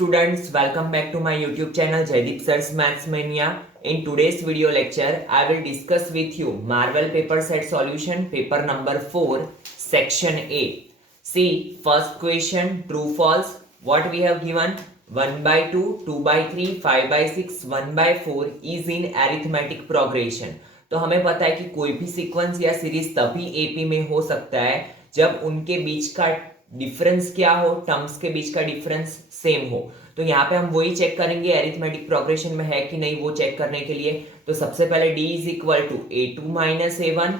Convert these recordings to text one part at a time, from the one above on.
students, welcome back to my YouTube channel Jaideep Sir's Maths Mania. In today's video lecture, I will discuss with you Marvel paper set solution paper number 4 section A. See, first question true false. What we have given 1 by 2, 2 by 3, 5 by 6, 1 by 4 is in arithmetic progression. तो हमें पता है कि कोई भी sequence या series तभी AP में हो सकता है जब उनके बीच का डिफरेंस क्या हो, टर्म्स के बीच का डिफरेंस सेम हो। तो यहाँ पे हम वही चेक करेंगे अरिथमेटिक प्रोग्रेशन में है कि नहीं, वो चेक करने के लिए तो सबसे पहले d is equal to a2 minus a1,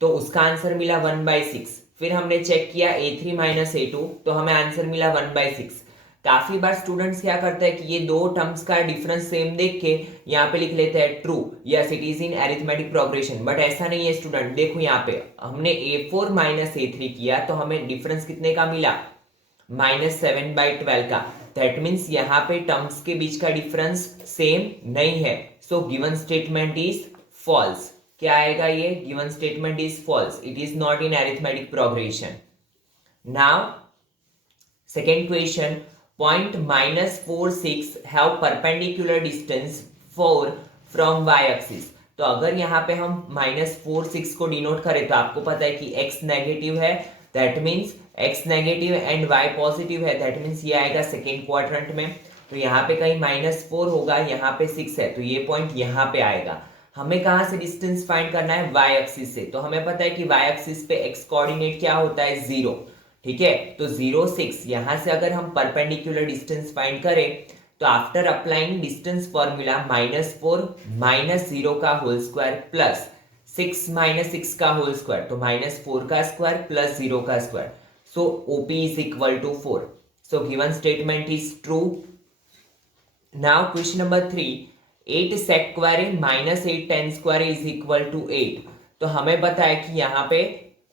तो उसका आंसर मिला 1/6। फिर हमने चेक किया a3 माइनस a2, तो हमें आंसर मिला 1/6। काफी बार स्टूडेंट्स क्या करते हैं कि ये दो टर्म्स का डिफरेंस सेम देख के यहाँ पे लिख लेते हैं true, yes it is in arithmetic progression, but ऐसा नहीं है स्टूडेंट। देखो यहाँ पे हमने a4 माइनस a3 किया तो हमें डिफरेंस कितने का मिला, -7/12 का। दैट मीन्स यहाँ पे टर्म्स के बीच का डिफरेंस सेम नहीं है, so given statement is false. क्या आएगा ये, given statement is false, it is not in arithmetic progression. Now second question, point -4 6 have perpendicular distance 4 from y axis। तो अगर यहाँ पे हम -4 6 को डिनोट करें तो आपको पता है कि x नेगेटिव है, that means x negative and y positive है, दैट मीन्स ये आएगा सेकेंड क्वाड्रेंट में। तो यहाँ पे कहीं -4 होगा, यहाँ पे 6 है, तो ये पॉइंट यहाँ पे आएगा। हमें कहाँ से डिस्टेंस फाइंड करना है, y एक्सिस से। तो हमें पता है कि y एक्सिस पे x कोऑर्डिनेट क्या होता है, 0। ठीक है, तो 0 6 यहां से अगर हम परपेंडिकुलर डिस्टेंस फाइंड करें तो आफ्टर अप्लाइंग डिस्टेंस फॉर्मूला -4 -0 का होल स्क्वायर प्लस 6 -6 का होल स्क्वायर, तो -4 का स्क्वायर प्लस 0 का square, so OP is equal to 4। So given statement is true. Now question number 3, 8 sec square -8 tan square is equal to 8। तो हमें पता है कि यहाँ पे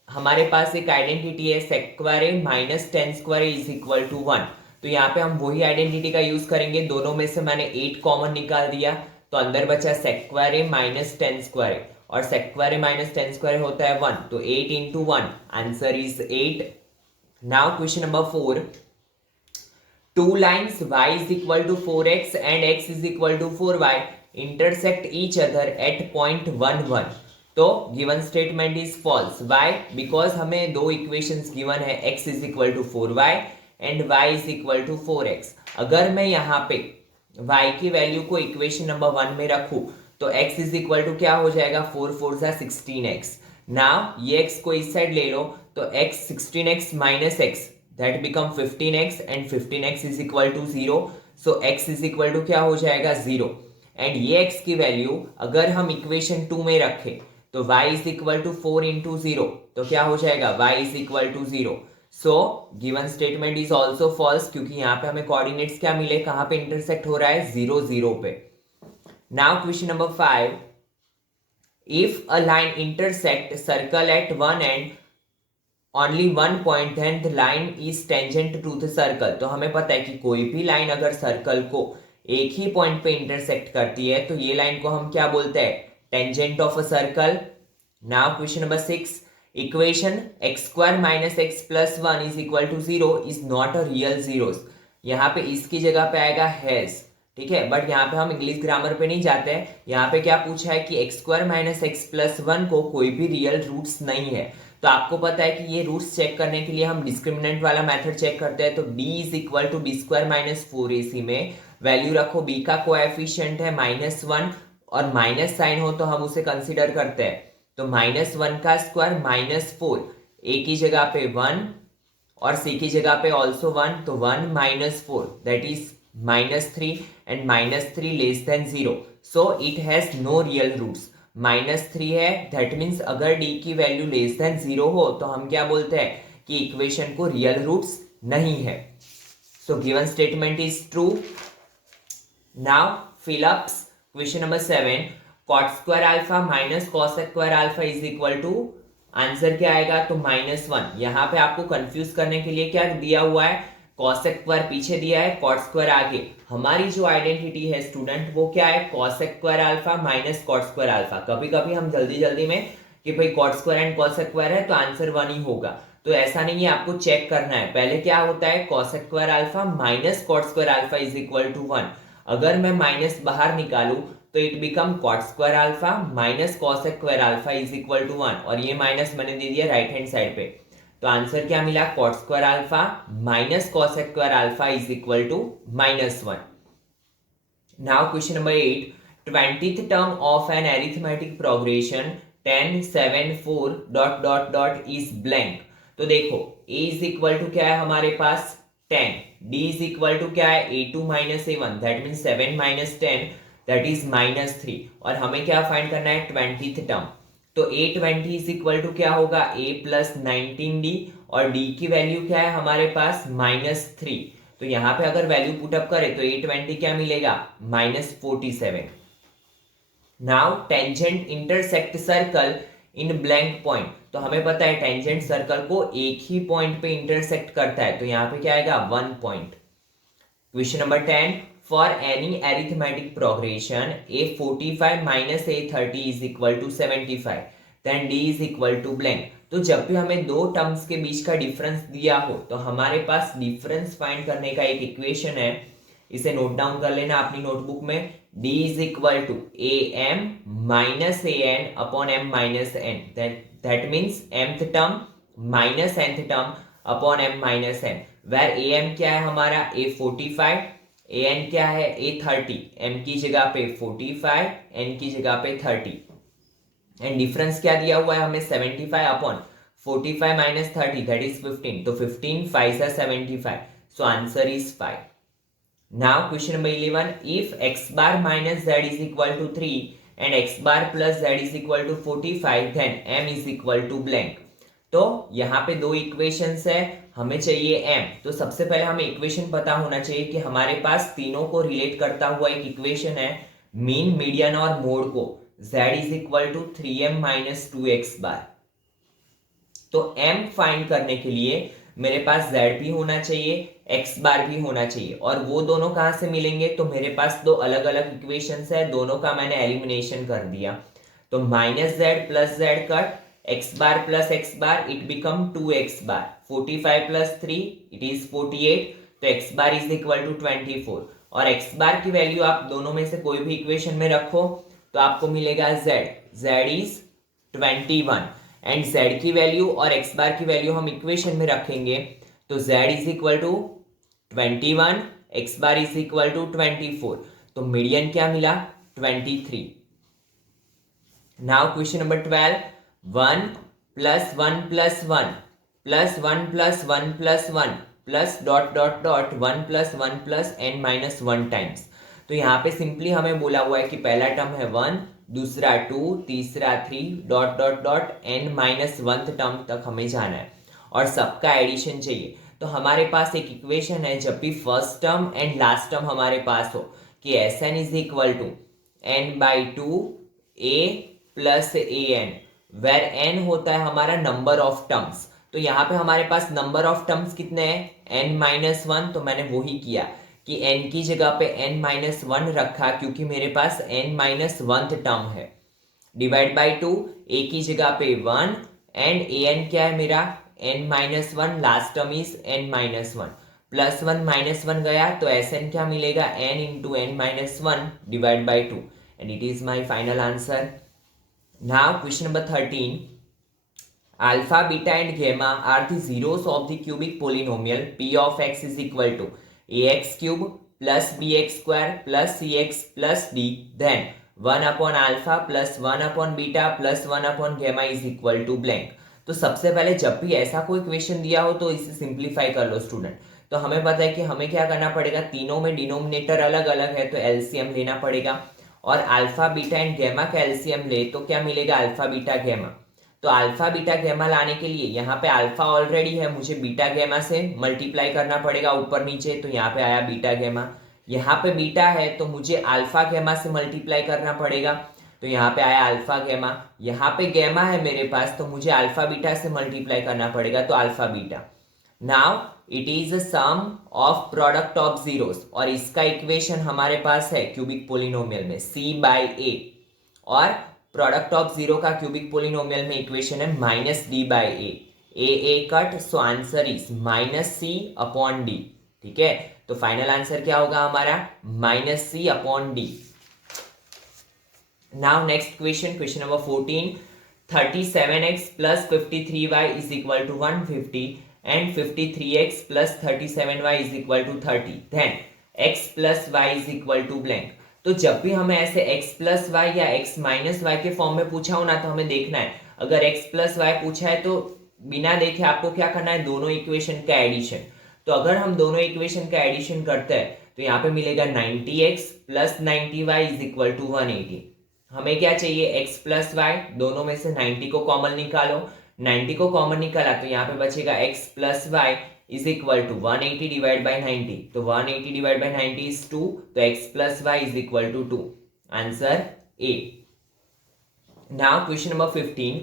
हमारे पास एक आइडेंटिटी है sec square -tan square is equal to 1। तो यहाँ पे हम वही आइडेंटिटी का यूज करेंगे। दोनों में से मैंने 8 कॉमन निकाल दिया, तो अंदर बचा sec square -tan square, और sec square -tan square होता है 1, तो 8 into 1 answer is 8। Now question number 4, two lines y is equal to 4x and x is equal to 4y intersect each other at point 1 1। तो given statement is false. Why, because हमें दो equations given है, x is equal to 4y and y is equal to 4x। अगर मैं यहाँ पे y की value को इक्वेशन नंबर 1 में रखूं तो x इज इक्वल टू क्या हो जाएगा, 4 4 16x। नाउ ये x को इस साइड ले लो तो x 16x minus x that become 15x and 15x is equal to 0, so x is equal to क्या हो जाएगा, 0। एंड ये x की वैल्यू अगर हम इक्वेशन 2 में रखें तो y is equal to 4 into 0, तो क्या हो जाएगा, y is equal to 0। So given statement is also false, क्योंकि यहाँ पे हमें कोऑर्डिनेट्स क्या मिले, कहाँ पे इंटरसेक्ट हो रहा है, 0 0 पे। Now question number 5, if a line intersect circle at one and only one point then the line is tangent to the circle. तो हमें पता है कि कोई भी लाइन अगर सर्कल को एक ही पॉइंट पे इंटरसेक्ट करती है तो ये लाइन को हम क्या बोलते हैं, tangent of a circle. Now question number 6, equation x² - x + 1 is equal to 0 is not a real zeros. यहाँ पे इसकी जगह पे आएगा हैज, ठीक है, बट यहाँ पे हम इंग्लिश ग्रामर पे नहीं जाते हैं। यहाँ पे क्या पूछा है कि x² - x + 1 को कोई भी रियल रूट्स नहीं है। तो आपको पता है कि ये रूट्स चेक करने के लिए हम डिस्क्रिमिनेंट वाला मेथड चेक करते हैं। तो d is equal to b² - 4ac में वैल्यू रखो, b का कोएफिशिएंट है -1 और माइनस साइन हो तो हम उसे कंसीडर करते हैं। तो -1 का स्क्वायर -4, a की जगह पे 1 और c की जगह पे ऑल्सो 1, तो 1 - 4 that is -3 and -3 less than 0, so it has no real roots. -3 है, दैट मीन्स अगर d की वैल्यू लेस देन 0 हो तो हम क्या बोलते हैं कि इक्वेशन को रियल रूट्स नहीं है। So given statement is true. Now fill ups question number 7, cot² α minus cos² α is equal to, answer क्या आएगा, तो -1। यहाँ पे आपको कंफ्यूज करने के लिए क्या दिया हुआ है, cos² पीछे दिया है, cot² आगे। हमारी जो आइडेंटिटी है स्टूडेंट वो क्या है, cos² α माइनस cot² α। कभी कभी हम जल्दी जल्दी में कि भाई cot square and cos square है तो आंसर 1 ही होगा। तो ऐसा नहीं है, आपको चेक करना है। पहले क्या होता है, cos square alpha minus cot square alpha is equal to 1। अगर मैं माइनस बाहर निकालूं तो it become cot square alpha minus cos square alpha is equal to 1, और ये माइनस मैंने दे दिया राइट हैंड साइड पे। तो आंसर क्या मिला, cot square alpha minus cos square alpha is equal to -1। Now question number 8, 20th term of an arithmetic progression 10 7 4 dot dot dot is blank. तो देखो a इज इक्वल टू क्या है हमारे पास 10, d is equal to क्या है a2 minus a1, that mean 7 minus 10 that is -3, और हमें क्या फाइंड करना है 20th टर्म। तो a20 इज इक्वल टू क्या होगा a प्लस 19d, और d की वैल्यू क्या है हमारे पास -3। तो यहाँ पे अगर वैल्यू पुटअप करें तो a20 क्या मिलेगा -47। Now tangent intersect circle in blank point. तो हमें पता है टेंजेंट सर्कल को एक ही पॉइंट पे इंटरसेक्ट करता है, तो यहाँ पे क्या आएगा 1 point. Question number 10, for any arithmetic progression a45 minus a30 is equal to 75 then d is equal to blank. तो जब भी हमें दो टर्म्स के बीच का डिफरेंस दिया हो तो हमारे पास डिफरेंस फाइंड करने का एक इक्वेशन है, इसे नोट डाउन कर लेना अपनी नोटबुक में। d is equal to a m minus a n upon m minus n, that means mth term minus nth term upon m minus n, where a m क्या है हमारा a45, A N क्या है a30, m की जगह पे 45, n की जगह पे 30, एंड डिफरेंस क्या दिया हुआ है हमें 75 अपॉन 45 माइनस 30 दैट इज 15, तो 15 5 से 75, so answer is 5। Now question number 11, if x bar minus z is equal to 3 and x bar plus z is equal to 45 then m is equal to blank. तो यहाँ पे दो equations है, हमें चाहिए m। तो सबसे पहले हमें इक्वेशन पता होना चाहिए कि हमारे पास तीनों को रिलेट करता हुआ एक इक्वेशन है, मीन मीडियन और मोड को, z is equal to 3m minus 2x bar. तो m फाइंड करने के लिए मेरे पास z भी होना चाहिए, x बार भी होना चाहिए, और वो दोनों कहां से मिलेंगे, तो मेरे पास दो अलग अलग इक्वेशंस है, दोनों का मैंने एलिमिनेशन कर दिया। तो minus z plus z cut, x bar plus x bar it become 2x bar, 45 plus 3 it is 48, तो x bar is equal to 24, और x बार की वैल्यू आप दोनों में से कोई भी इक्वेशन में रखो तो आपको मिलेगा z इज 21, एंड z की वैल्यू और x बार की वैल्यू हम इक्वेशन में रखेंगे तो z is equal to 21, x bar is equal to 24, तो मीडियन क्या मिला 23। Now question number 12, 1 plus 1 plus 1 plus 1 plus 1 plus 1 plus dot dot dot 1 plus 1 plus n minus 1 times. तो यहाँ पे सिंपली हमें बोला हुआ है कि पहला टर्म है 1, दूसरा 2, तीसरा 3 dot dot dot n minus 1 term तक हमें जाना है, और सबका एडिशन चाहिए। तो हमारे पास एक इक्वेशन है, जब भी first term and last term हमारे पास हो कि s n is equal to n by 2 a plus a n, where n होता है हमारा नंबर ऑफ टर्म्स। तो यहाँ पे हमारे पास नंबर ऑफ टर्म्स कितने हैं n माइनस 1, तो मैंने वही किया कि n की जगह पे n माइनस 1 रखा क्योंकि मेरे पास n माइनस 1th टर्म है, डिवाइड बाई 2, a की जगह पे 1 एंड ए एन क्या है मेरा n minus 1, last term is n minus 1, plus 1 minus 1 गया तो एस एन क्या मिलेगा n into n minus 1 divide by 2, and it is my final answer. Now question number 13, alpha, beta and gamma are the zeros of the cubic polynomial p of x is equal to ax cube plus bx square plus cx plus d, then 1 upon alpha plus 1 upon beta plus 1 upon gamma is equal to blank। तो सबसे पहले जब भी ऐसा कोई question दिया हो तो इसे सिंप्लीफाई कर लो स्टूडेंट। तो हमें पता है कि हमें क्या करना पड़ेगा, तीनों में डिनोमिनेटर अलग अलग है तो एलसीएम लेना पड़ेगा, और अल्फा बीटा एंड गैमा का एलसीएम ले तो क्या मिलेगा अल्फा बीटा गैमा। तो अल्फा बीटा गैमा लाने के लिए यहाँ पे अल्फा ऑलरेडी है, मुझे बीटा गैमा से मल्टीप्लाई करना पड़ेगा ऊपर नीचे, तो यहाँ पे आया बीटा गैमा। यहाँ पे बीटा है तो मुझे अल्फा गैमा से मल्टीप्लाई करना पड़ेगा, तो यहाँ पे आया अल्फा गैमा। यहाँ पे गैमा है मेरे पास तो मुझे अल्फा बीटा से मल्टीप्लाई करना पड़ेगा, तो alpha beta. Now it is a sum of product of zeros, और इसका इक्वेशन हमारे पास है क्यूबिक पोलिनोमियल में c बाई ए, और प्रोडक्ट ऑफ जीरो का क्यूबिक पोलिनोमियल में इक्वेशन है -d/a, a cut, so answer is -c/d। ठीक है, तो फाइनल आंसर क्या होगा हमारा -c/d। Now next question, question number 14, 37x plus 53y is equal to 150 and 53x plus 37y is equal to 30, then x plus y is equal to blank। तो जब भी हमें ऐसे x plus y या x minus y के form में पूछा हो ना, तो हमें देखना है अगर x plus y पूछा है तो बिना देखे आपको क्या करना है, दोनों इक्वेशन का एडिशन। तो अगर हम दोनों इक्वेशन का एडिशन करते हैं तो यहाँ पे मिलेगा 90x plus 90y is equal to 180। हमें क्या चाहिए, x प्लस वाई, दोनों में से 90 को कॉमन निकालो, 90 को कॉमन निकाला तो यहाँ पे बचेगा x plus y is equal to 180 divide by 90, तो 180 डिवाइड बाई 90 इज 2, तो x plus y is equal to 2, answer a. Now question number 15,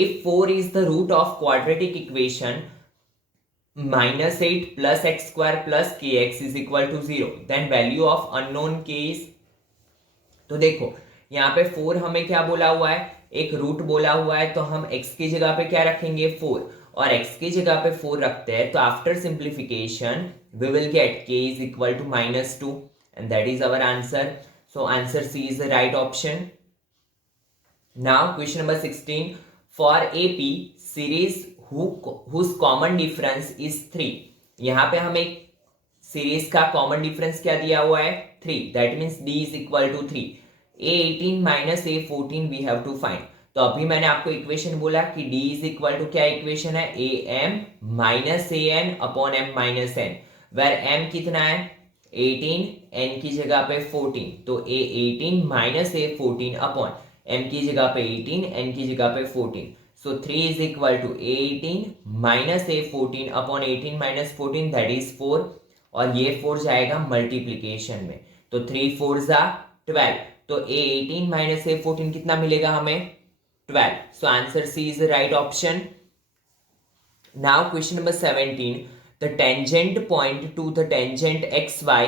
if 4 is the root of quadratic equation -8 plus x square plus kx is equal to 0, then value of unknown k is। तो देखो यहाँ पे 4 हमें क्या बोला हुआ है, एक रूट बोला हुआ है, तो हम x की जगह पे क्या रखेंगे 4, और x की जगह पे 4 रखते हैं तो after simplification we will get k is equal to -2 and that is our answer. So answer c is the right option. Now question number 16, for AP series whose common difference is 3, यहाँ पे हमें series का common difference क्या दिया हुआ है 3, that means d is equal to 3, a18 minus a14 we have to find. तो अभी मैंने आपको इक्वेशन बोला कि d इज इक्वल टू क्या इक्वेशन है, am minus an upon m minus n, where m कितना है 18, n की जगह पे 14, तो a18 minus a14 upon m की जगह पे 18, n की जगह पे 14, so 3 is equal to a18 minus a14 upon 18 minus 14 that is 4, और ये 4 जाएगा मल्टीप्लीकेशन में, तो 3 4 जा 12, तो a18 माइनस a14 कितना मिलेगा हमें 12, so answer c is the right option. Now question number 17, the tangent point to the tangent xy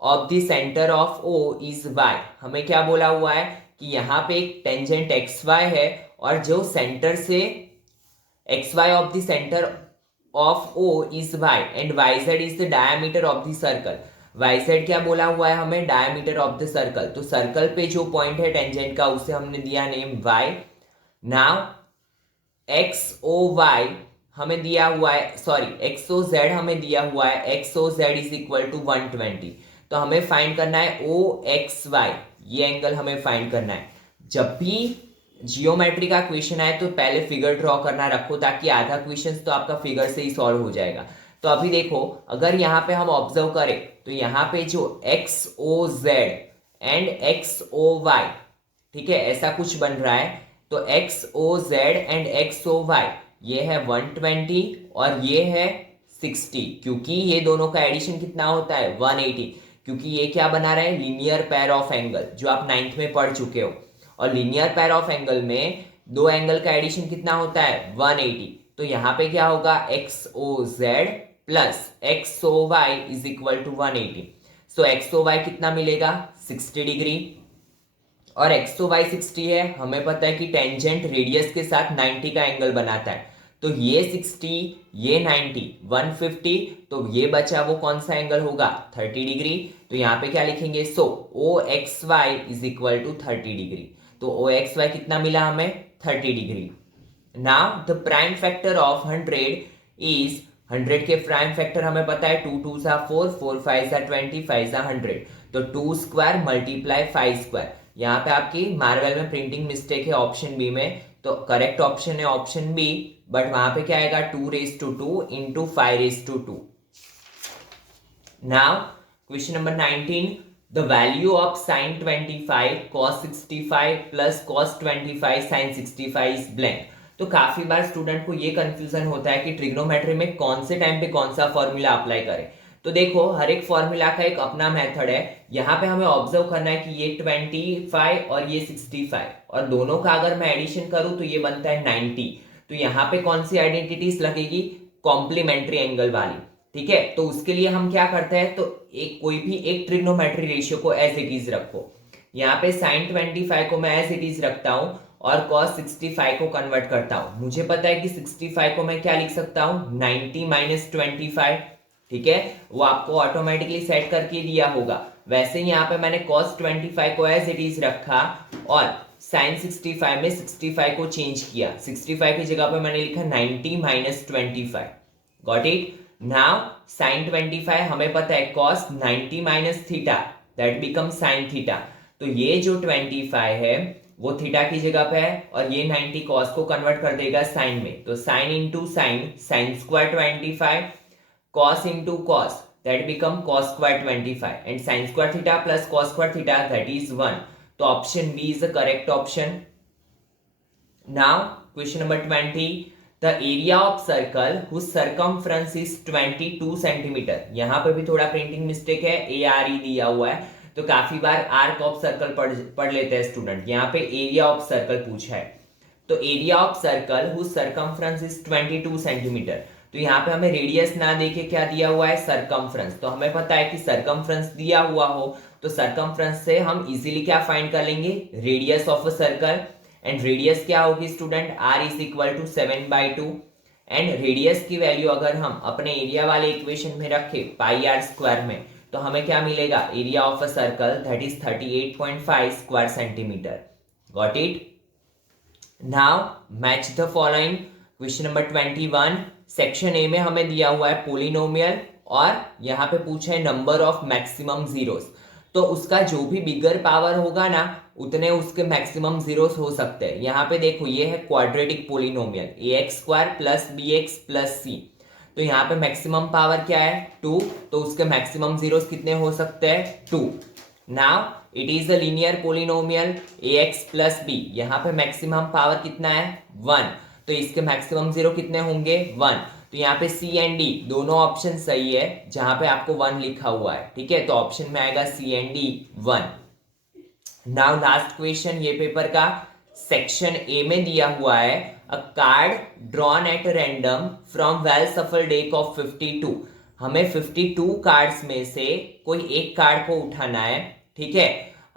of the centre of O is y। हमें क्या बोला हुआ है कि यहाँ पे एक टेंजेंट xy है और जो सेंटर से xy of the centre of O is y and yz is the diameter of the circle. yz क्या बोला हुआ है हमें, डायमीटर ऑफ द सर्कल, तो सर्कल पे जो पॉइंट है टेंजेंट का उसे हमने दिया नेम y। नाउ XOY हमें दिया हुआ है, सॉरी XOZ हमें दिया हुआ है, XOZ इज इक्वल टू 120, तो हमें फाइंड करना है OXY, ये एंगल हमें फाइंड करना है। जब भी जियोमेट्री का क्वेश्चन आए तो पहले फिगर ड्रॉ करना रखो, ताकि आधा क्वेश्चन तो आपका फिगर से ही सॉल्व हो जाएगा। तो अभी देखो अगर यहाँ पे हम ऑब्जर्व करें तो यहाँ पे जो XOZ एंड XOY, ठीक है, ऐसा कुछ बन रहा है, तो XOZ एंड XOY ये है 120 और ये है 60, क्योंकि ये दोनों का एडिशन कितना होता है 180, क्योंकि ये क्या बना रहे हैं लीनियर पेयर ऑफ एंगल, जो आप 9th में पढ़ चुके हो, और लीनियर पेयर ऑफ एंगल में दो एंगल का एडिशन कितना होता है 180, तो यहाँ पे क्या होगा XOZ plus XOY is equal to 180, so XOY कितना मिलेगा 60 डिग्री, और XOY 60 है, हमें पता है कि टेंजेंट रेडियस के साथ 90 का एंगल बनाता है, तो ये 60 ये 90 150, तो ये बचा वो कौन सा एंगल होगा 30 डिग्री, तो यहाँ पे क्या लिखेंगे, so OXY is equal to 30 degree, तो OXY कितना मिला हमें 30 degree. Now the prime factor of 100 is, 100 के प्राइम फैक्टर हमें पता है 2 2 सा 4, 4 5 सा 20, 5 सा 100, तो 2 स्क्वायर मल्टीप्लाई 5 स्क्वायर, यहाँ पे आपकी मार्वल में प्रिंटिंग मिस्टेक है ऑप्शन बी में, तो करेक्ट ऑप्शन है ऑप्शन बी, बट वहां पे क्या आएगा 2^2 into 5^2। Now question number 19, the value of sine 25 cos 65 plus cos 25 sin 65 is blank. तो काफी बार स्टूडेंट को ये कंफ्यूजन होता है कि ट्रिग्नोमेट्री में कौन से टाइम पे कौन सा फॉर्मूला अप्लाई करें। तो देखो हर एक फॉर्मूला का एक अपना मेथड है, यहाँ पे हमें ऑब्जर्व करना है कि ये 25 और ये 65, और दोनों का अगर मैं एडिशन करूं तो ये बनता है 90, तो यहाँ पे कौन सी आइडेंटिटीज लगेगी, कॉम्प्लीमेंट्री एंगल वाली, ठीक है। तो उसके लिए हम क्या करते हैं, तो एक कोई भी एक ट्रिग्नोमेट्री रेशियो को एज इट इज रखो, यहाँ पे साइन 25 को मैं एज इट इज रखता हूँ और कॉस 65 को कन्वर्ट करता हूँ। मुझे पता है कि 65 को मैं क्या लिख सकता हूँ, 90 माइनस 25। ठीक है, वो आपको ऑटोमेटिकली सेट करके दिया होगा। वैसे ही यहाँ पे मैंने cos 25 को एज इट इज रखा और sin 65 में 65 को चेंज किया। 65 की जगह पे मैंने लिखा 90 minus 25। Got it. Now sin 25 हमें पता है cos 90 minus theta that become sin theta. तो ये जो 25 है वो थीटा की जगह पे है और ये 90 cos को कन्वर्ट कर देगा sin में। तो sin into sine, sine square 25, cos into cos that become cos square 25 and sin square theta plus cos square theta that is 1. So option B is the correct option. Now question number 20. The area of circle whose circumference is 22 centimeter. यहाँ पे भी थोड़ा printing mistake है, ARE दिया हुआ है तो काफी बार आर्क ऑफ सर्कल पढ़ लेते हैं स्टूडेंट। यहाँ पे एरिया ऑफ सर्कल पूछा है। तो area of circle whose circumference is 22 centimetre. तो यहाँ पे हमें रेडियस ना देके क्या दिया हुआ है, सर्कमफ्रेंस। तो हमें पता है कि सर्कमफ्रेंस दिया हुआ हो तो सर्कमफ्रेंस से हम इजीली क्या फाइंड कर लेंगे, radius of a circle. And radius क्या होगी student, r is equal to 7/2। And radius की वैल्यू अगर हम अपने एरिया वाले इक्वेशन में रखे पाई r स्क्वायर में तो हमें क्या मिलेगा, area of a circle that is 38.5 square centimetre. Got it. Now match the following. Question number 21 section A में हमें दिया हुआ है पोलिनोमियल और यहाँ पे पूछा है नंबर ऑफ मैक्सिमम जीरोस। तो उसका जो भी बिगर पावर होगा ना उतने उसके मैक्सिमम जीरोस हो सकते हैं। यहाँ पे देखो ये है quadratic polynomial ax² plus bx plus c। तो यहाँ पे मैक्सिमम पावर क्या है, 2। तो उसके मैक्सिमम जीरोस कितने हो सकते हैं, 2। Now it is a linear polynomial ax plus b। यहाँ पे मैक्सिमम पावर कितना है, 1। तो इसके मैक्सिमम जीरो कितने होंगे, 1। तो यहाँ पे सी एंड डी दोनों ऑप्शन सही है जहां पे आपको 1 लिखा हुआ है। ठीक है, तो ऑप्शन में आएगा C and D 1। Now last question ये पेपर का सेक्शन ए में दिया हुआ है a card drawn at random from well shuffled deck of 52। हमें 52 कार्ड्स में से कोई एक कार्ड को उठाना है। ठीक है,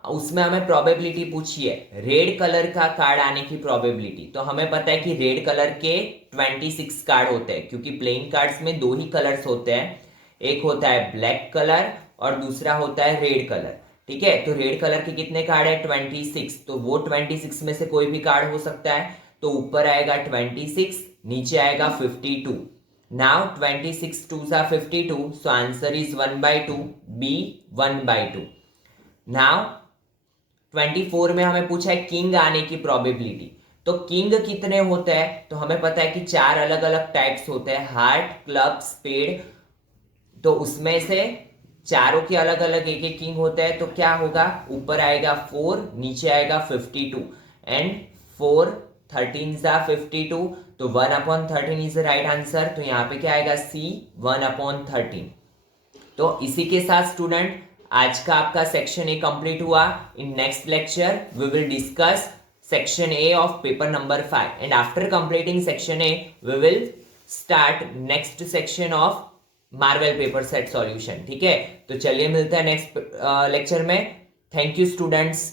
उसमें हमें प्रोबेबिलिटी पूछी है रेड कलर का कार्ड आने की प्रोबेबिलिटी। तो हमें पता है कि रेड कलर के 26 कार्ड होते हैं क्योंकि प्लेइंग कार्ड्स में दो ही कलर्स होते हैं, एक होता है ब्लैक कलर और दूसरा होता है रेड कलर। ठीक है, तो रेड कलर के कितने कार्ड है, 26। तो वो 26 में से कोई भी कार्ड हो सकता है। तो ऊपर आएगा 26, नीचे आएगा 52। नाउ 26 2 सा 52, सो आंसर इज 1/2, बी 1/2। नाउ 24 में हमें पूछा है किंग आने की प्रोबेबिलिटी। तो किंग कितने होते हैं, तो हमें पता है कि 4 अलग अलग टाइप्स होते हैं, हार्ट, क्लब, स्पेड। तो उसमें से चारों के अलग अलग एक एक किंग होते हैं। तो क्या होगा, ऊपर आएगा 4, नीचे आएगा 52 एंड 4 13 सा 52। तो 1/13 इज द राइट आंसर। तो यहाँ पे क्या आएगा, सी 1/13। तो इसी के साथ स्टूडेंट आज का आपका सेक्शन ए कंप्लीट हुआ। In next lecture we will discuss section A of paper number 5 and after completing section A we will start next section of Marvel paper set solution. ठीक है, तो चलिए मिलते हैं नेक्स्ट लेक्चर में। Thank you students.